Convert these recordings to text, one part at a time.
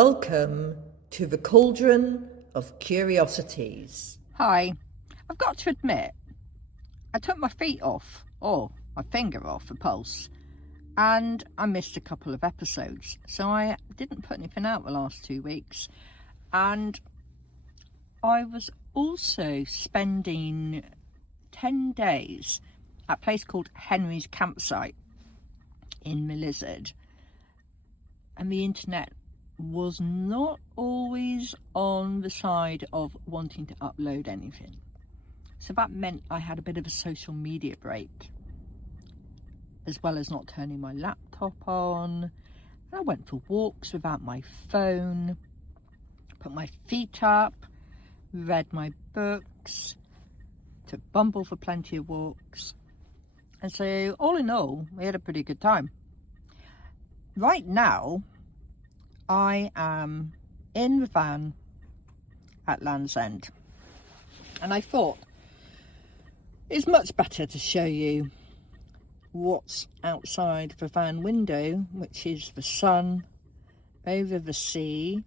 Welcome to the Cauldron of Curiosities. Hi, I've got to admit, I took my feet off, or my finger off the pulse, and I missed a couple of episodes, so I didn't put anything out the last 2 weeks. And I was also spending 10 days at a place called Henry's Campsite in the Lizard, and the internet was not always on the side of wanting to upload anything. So that meant I had a bit of a social media break, as well as not turning my laptop on. And I went for walks without my phone, put my feet up, read my books, took Bumble for plenty of walks. And so all in all, we had a pretty good time. Right now, I am in the van at Land's End, and I thought it's much better to show you what's outside the van window, which is the sun over the sea.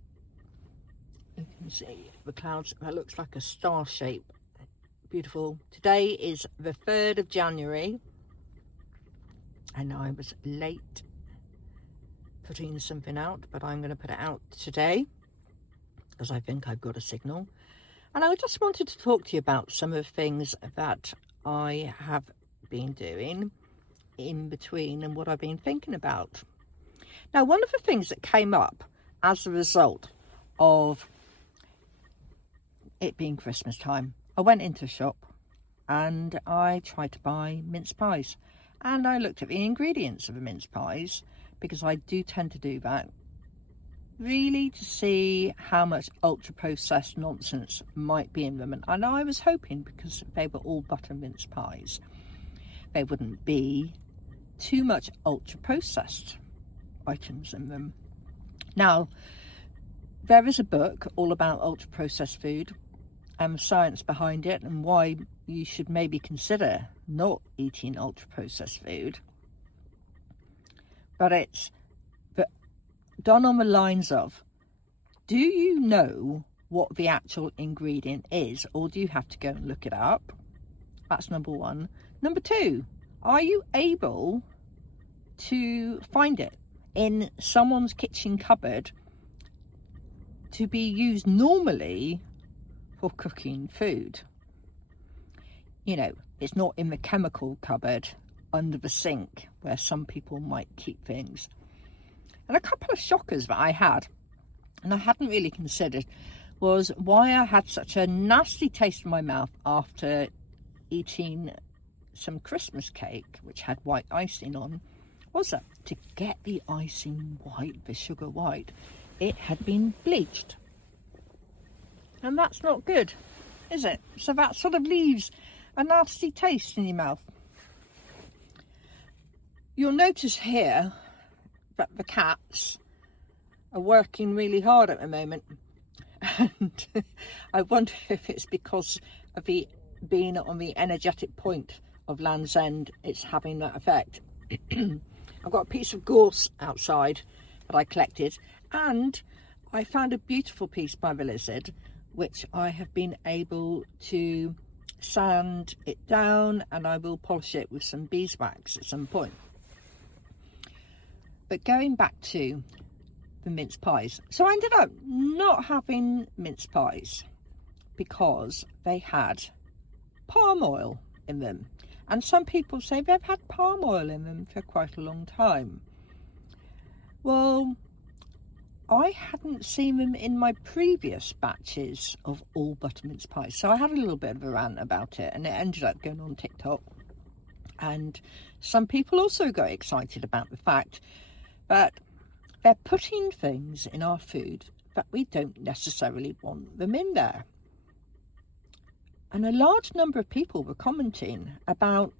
You can see the clouds. That looks like a star shape. Beautiful. Today is the 3rd of January, and I was late putting something out, but I'm going to put it out today because I think I've got a signal. And I just wanted to talk to you about some of the things that I have been doing in between and what I've been thinking about. Now, one of the things that came up as a result of it being Christmas time, I went into a shop and I tried to buy mince pies, and I looked at the ingredients of the mince pies, because I do tend to do that, really to see how much ultra-processed nonsense might be in them. And I was hoping, because they were all butter mince pies, there wouldn't be too much ultra-processed items in them. Now, there is a book all about ultra-processed food and the science behind it, and why you should maybe consider not eating ultra-processed food. But it's done on the lines of, do you know what the actual ingredient is, or do you have to go and look it up? That's number one. Number two, are you able to find it in someone's kitchen cupboard to be used normally for cooking food? You know, it's not in the chemical cupboard under the sink where some people might keep things. And a couple of shockers that I had, and I hadn't really considered, was why I had such a nasty taste in my mouth after eating some Christmas cake which had white icing on, was that to get the icing white, the sugar white, it had been bleached. And that's not good, is it? So that sort of leaves a nasty taste in your mouth. You'll notice here that the cats are working really hard at the moment, and I wonder if it's because of the being on the energetic point of Land's End, it's having that effect. I've got a piece of gorse outside that I collected, and I found a beautiful piece by the Lizard, which I have been able to sand it down, and I will polish it with some beeswax at some point. But going back to the mince pies, so I ended up not having mince pies because they had palm oil in them, and some people say they've had palm oil in them for quite a long time. Well, I hadn't seen them in my previous batches of all butter mince pies, so I had a little bit of a rant about it, and it ended up going on TikTok. And some people also got excited about the fact that they're putting things in our food that we don't necessarily want them in there. And a large number of people were commenting about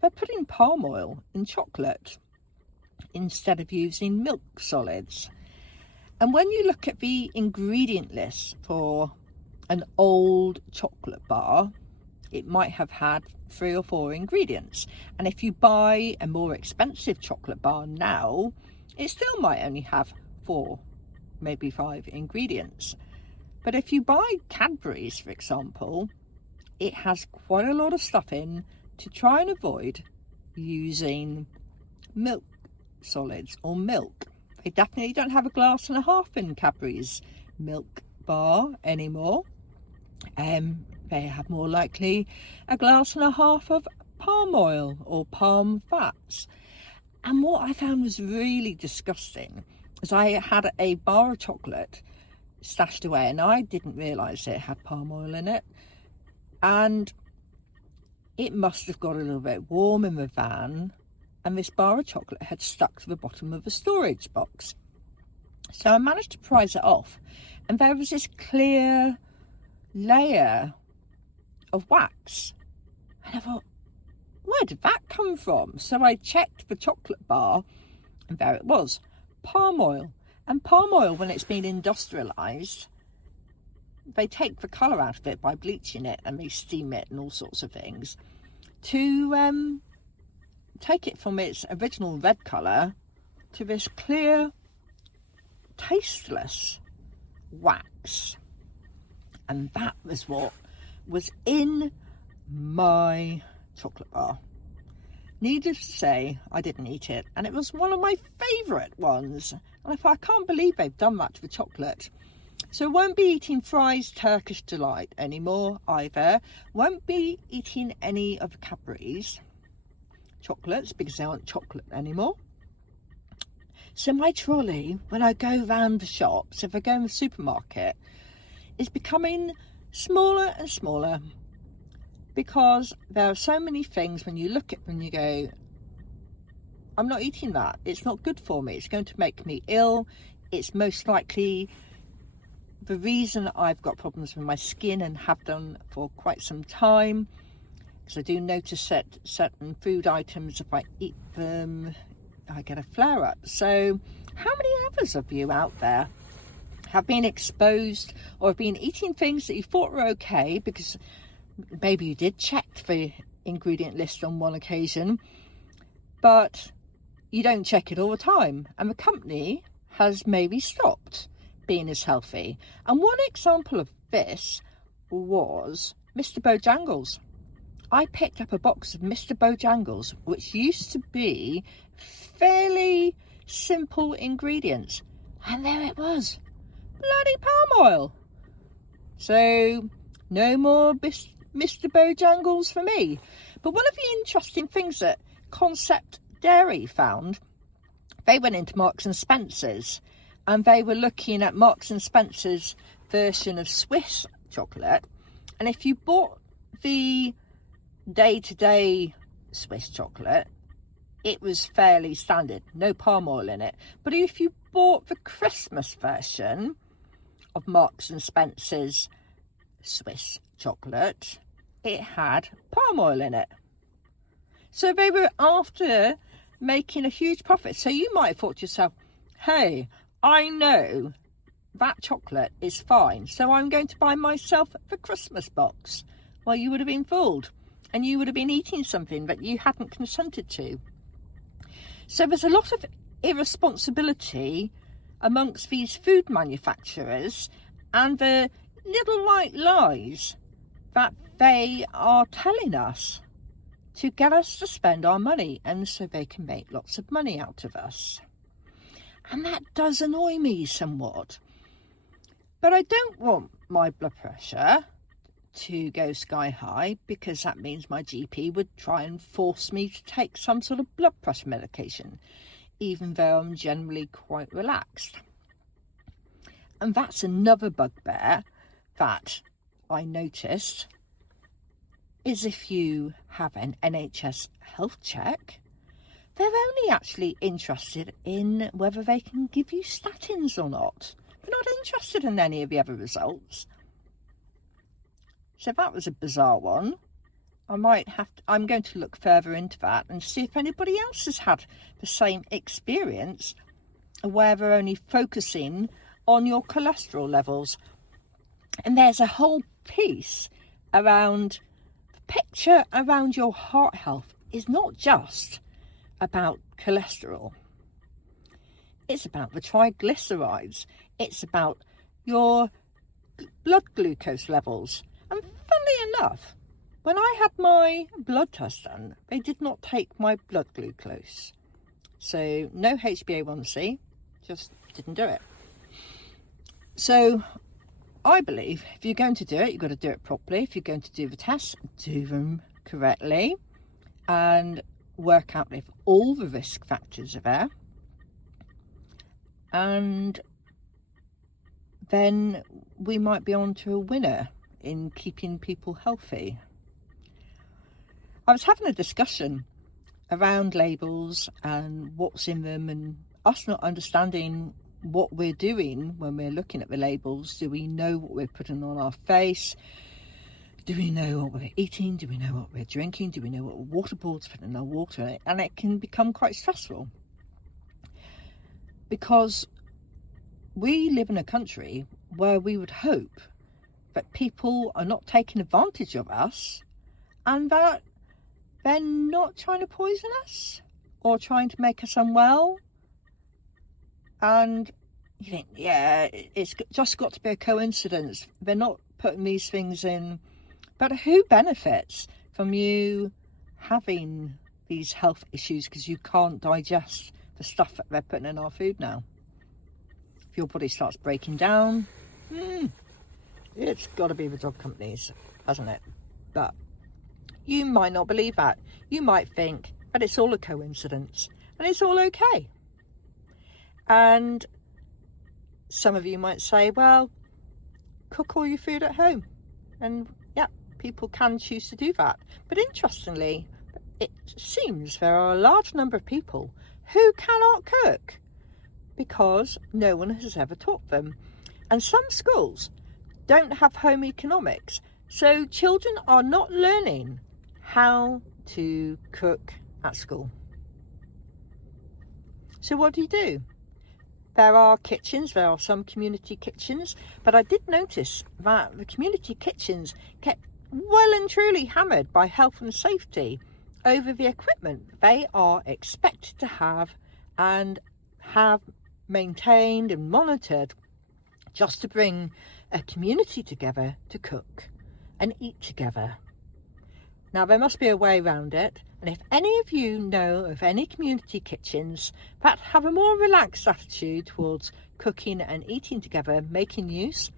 they're putting palm oil in chocolate instead of using milk solids. And when you look at the ingredient list for an old chocolate bar, it might have had 3 or 4 ingredients. And if you buy a more expensive chocolate bar now, it still might only have 4 maybe 5 ingredients. But if you buy Cadbury's, for example, it has quite a lot of stuff in to try and avoid using milk solids or milk. They definitely don't have a glass and a half in Cadbury's milk bar anymore. They have more likely a glass and a half of palm oil or palm fats. And what I found was really disgusting is I had a bar of chocolate stashed away and I didn't realise it had palm oil in it. And it must have got a little bit warm in the van, and this bar of chocolate had stuck to the bottom of a storage box. So I managed to prise it off, and there was this clear layer of wax. And I thought, where did that come from? So I checked the chocolate bar, and there it was, palm oil. And palm oil, when it's been industrialised, they take the colour out of it by bleaching it, and they steam it and all sorts of things to take it from its original red colour to this clear, tasteless wax. And that was what was in my chocolate bar. Needless to say, I didn't eat it, and it was one of my favourite ones. And I thought, I can't believe they've done that to the chocolate. So I won't be eating Fry's Turkish Delight anymore either. Won't be eating any of Cadbury's chocolates because they aren't chocolate anymore. So my trolley, when I go round the shops, if I go in the supermarket, is becoming smaller and smaller because there are so many things when you look at them and you go, I'm not eating that. It's not good for me. It's going to make me ill. It's most likely the reason I've got problems with my skin and have done for quite some time, because I do notice that certain food items, if I eat them, I get a flare up. So how many others of you out there have been exposed or have been eating things that you thought were okay because maybe you did check the ingredient list on one occasion, but you don't check it all the time, and the company has maybe stopped being as healthy? And one example of this was Mr. Bojangles. I picked up a box of Mr. Bojangles, which used to be fairly simple ingredients, and there it was, bloody palm oil. So no more Mr. Bojangles for me. But one of the interesting things that Concept Dairy found, they went into Marks and Spencer's, and they were looking at Marks and Spencer's version of Swiss chocolate. And if you bought the day-to-day Swiss chocolate, it was fairly standard, no palm oil in it. But if you bought the Christmas version of Marks and Spencer's Swiss chocolate, it had palm oil in it. So they were after making a huge profit. So you might have thought to yourself, hey, I know that chocolate is fine, so I'm going to buy myself the Christmas box. Well, you would have been fooled, and you would have been eating something that you hadn't consented to. So there's a lot of irresponsibility amongst these food manufacturers and the little white lies that they are telling us to get us to spend our money, and so they can make lots of money out of us. And that does annoy me somewhat. But I don't want my blood pressure to go sky high, because that means my GP would try and force me to take some sort of blood pressure medication, even though I'm generally quite relaxed. And that's another bugbear that I noticed, is if you have an NHS health check, they're only actually interested in whether they can give you statins or not. They're not interested in any of the other results. So that was a bizarre one. I'm going to look further into that and see if anybody else has had the same experience, where they're only focusing on your cholesterol levels. And there's a whole piece around the picture around your heart health is not just about cholesterol. It's about the triglycerides. It's about your blood glucose levels. And funnily enough, when I had my blood test done, they did not take my blood glucose. So no HbA1c, just didn't do it. So I believe if you're going to do it, you've got to do it properly. If you're going to do the tests, do them correctly and work out if all the risk factors are there. And then we might be on to a winner in keeping people healthy. I was having a discussion around labels and what's in them, and us not understanding what we're doing when we're looking at the labels. Do we know what we're putting on our face? Do we know what we're eating? Do we know what we're drinking? Do we know what water boards put in our water? And it can become quite stressful, because we live in a country where we would hope that people are not taking advantage of us and that they're not trying to poison us or trying to make us unwell. And you think, yeah, it's just got to be a coincidence. They're not putting these things in. But who benefits from you having these health issues because you can't digest the stuff that they're putting in our food now? If your body starts breaking down, it's got to be the drug companies, hasn't it? But you might not believe that. You might think that it's all a coincidence and it's all okay. And some of you might say, well, cook all your food at home. And yeah, people can choose to do that. But interestingly, it seems there are a large number of people who cannot cook because no one has ever taught them. And some schools don't have home economics. So children are not learning how to cook at school. So what do? There are kitchens, there are some community kitchens, but I did notice that the community kitchens get well and truly hammered by health and safety over the equipment they are expected to have and have maintained and monitored just to bring a community together to cook and eat together. Now, there must be a way around it, and if any of you know of any community kitchens that have a more relaxed attitude towards cooking and eating together, making use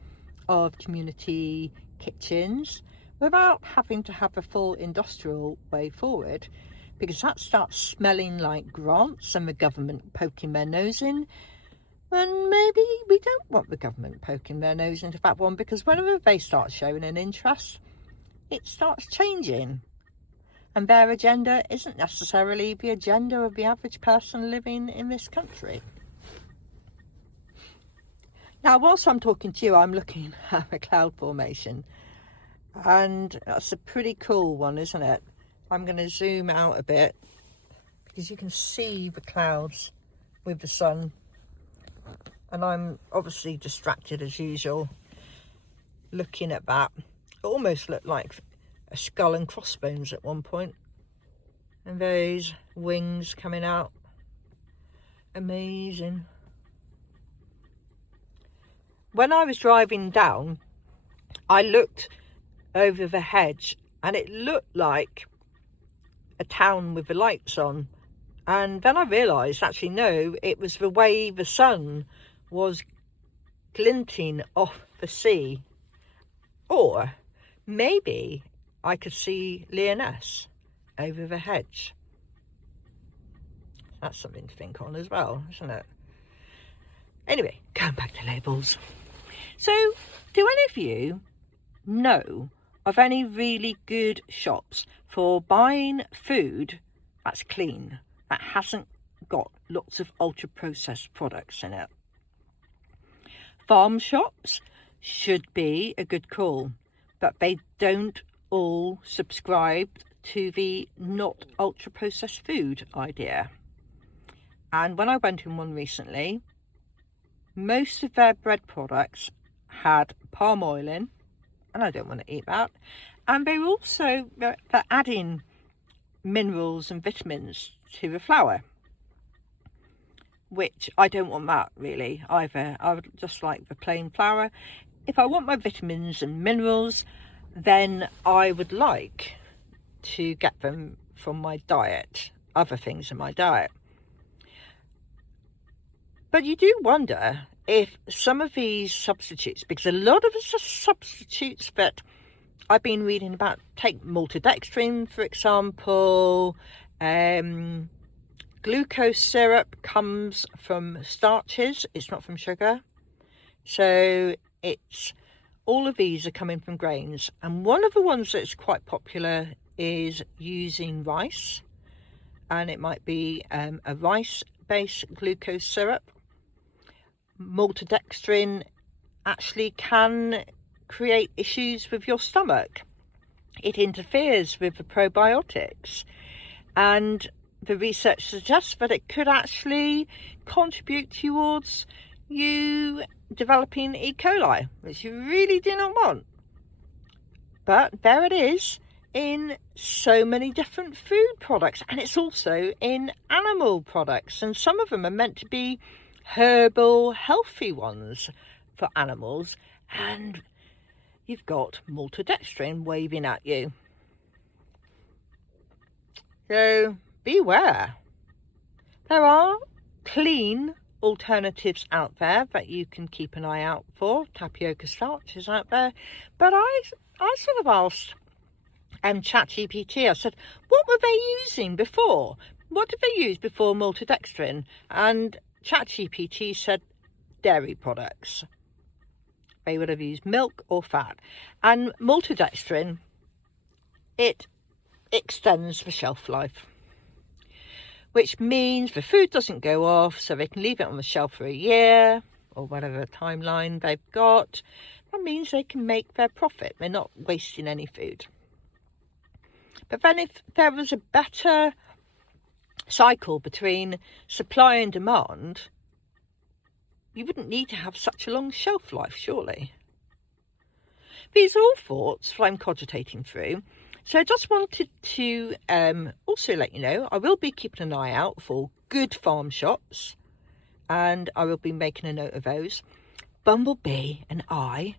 of community kitchens without having to have a full industrial way forward, because that starts smelling like grants and the government poking their nose in, then maybe we don't want the government poking their nose into that one, because whenever they start showing an interest, it starts changing. And their agenda isn't necessarily the agenda of the average person living in this country. Now, whilst I'm talking to you, I'm looking at a cloud formation. And that's a pretty cool one, isn't it? I'm going to zoom out a bit because you can see the clouds with the sun. And I'm obviously distracted as usual looking at that. It almost looked like a skull and crossbones at one point, and those wings coming out, amazing. When I was driving down, I looked over the hedge and it looked like a town with the lights on, and then I realised actually no, it was the way the sun was glinting off the sea. Or maybe I could see Lyonesse over the hedge. That's something to think on as well, isn't it? Anyway, going back to labels. So, do any of you know of any really good shops for buying food that's clean, that hasn't got lots of ultra-processed products in it? Farm shops should be a good call, but they don't all subscribe to the not ultra processed food idea. And when I went in one recently, most of their bread products had palm oil in, and I don't want to eat that. And they're adding minerals and vitamins to the flour. which I don't want that really either. I would just like the plain flour. If I want my vitamins and minerals, then I would like to get them from my diet, other things in my diet. But you do wonder if some of these substitutes, because a lot of the substitutes that I've been reading about, take maltodextrin for example, glucose syrup comes from starches, it's not from sugar. So it's all of these are coming from grains, and one of the ones that's quite popular is using rice, and it might be a rice-based glucose syrup. Maltodextrin actually can create issues with your stomach. It interferes with the probiotics, and the research suggests that it could actually contribute towards you developing E. coli, which you really do not want. But there it is in so many different food products, and it's also in animal products, and some of them are meant to be herbal, healthy ones for animals, and you've got maltodextrin waving at you. So beware. There are clean alternatives out there that you can keep an eye out for. Tapioca starch is out there, but I sort of asked ChatGPT, I said, what were they using before? What did they use before maltodextrin? And ChatGPT said dairy products. They would have used milk or fat. And maltodextrin, it extends the shelf life, which means the food doesn't go off, so they can leave it on the shelf for a year or whatever timeline they've got. That means they can make their profit. They're not wasting any food. But then if there was a better cycle between supply and demand, you wouldn't need to have such a long shelf life, surely. These are all thoughts that I'm cogitating through. So I just wanted to also let you know, I will be keeping an eye out for good farm shops, and I will be making a note of those. Bumblebee and I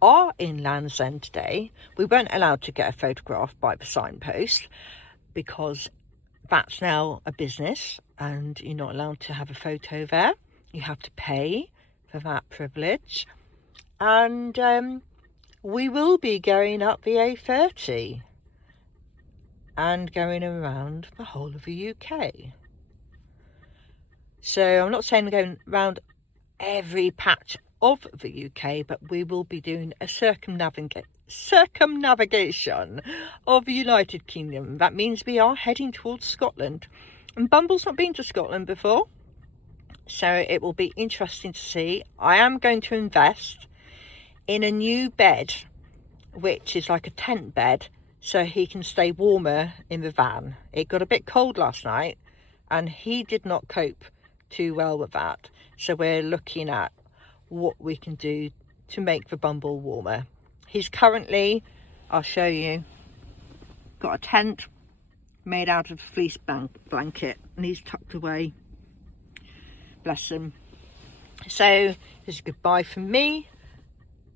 are in Land's End today. We weren't allowed to get a photograph by the signpost because that's now a business and you're not allowed to have a photo there. You have to pay for that privilege. And we will be going up the A30 and going around the whole of the UK. So I'm not saying we're going around every patch of the UK, but we will be doing a circumnavigation of the United Kingdom. That means we are heading towards Scotland. And Bumble's not been to Scotland before, so it will be interesting to see. I am going to invest in a new bed, which is like a tent bed, so he can stay warmer in the van. It got a bit cold last night and he did not cope too well with that. So we're looking at what we can do to make the Bumble warmer. He's currently, I'll show you, got a tent made out of fleece blanket and he's tucked away. Bless him. So this is goodbye from me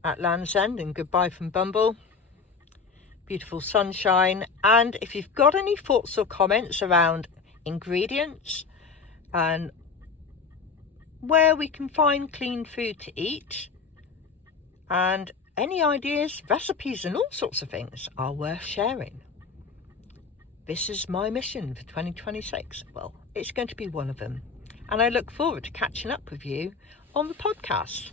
at Land's End and goodbye from Bumble. Beautiful sunshine. And if you've got any thoughts or comments around ingredients and where we can find clean food to eat, and any ideas, recipes and all sorts of things are worth sharing. This is my mission for 2026. Well, it's going to be one of them. And I look forward to catching up with you on the podcast.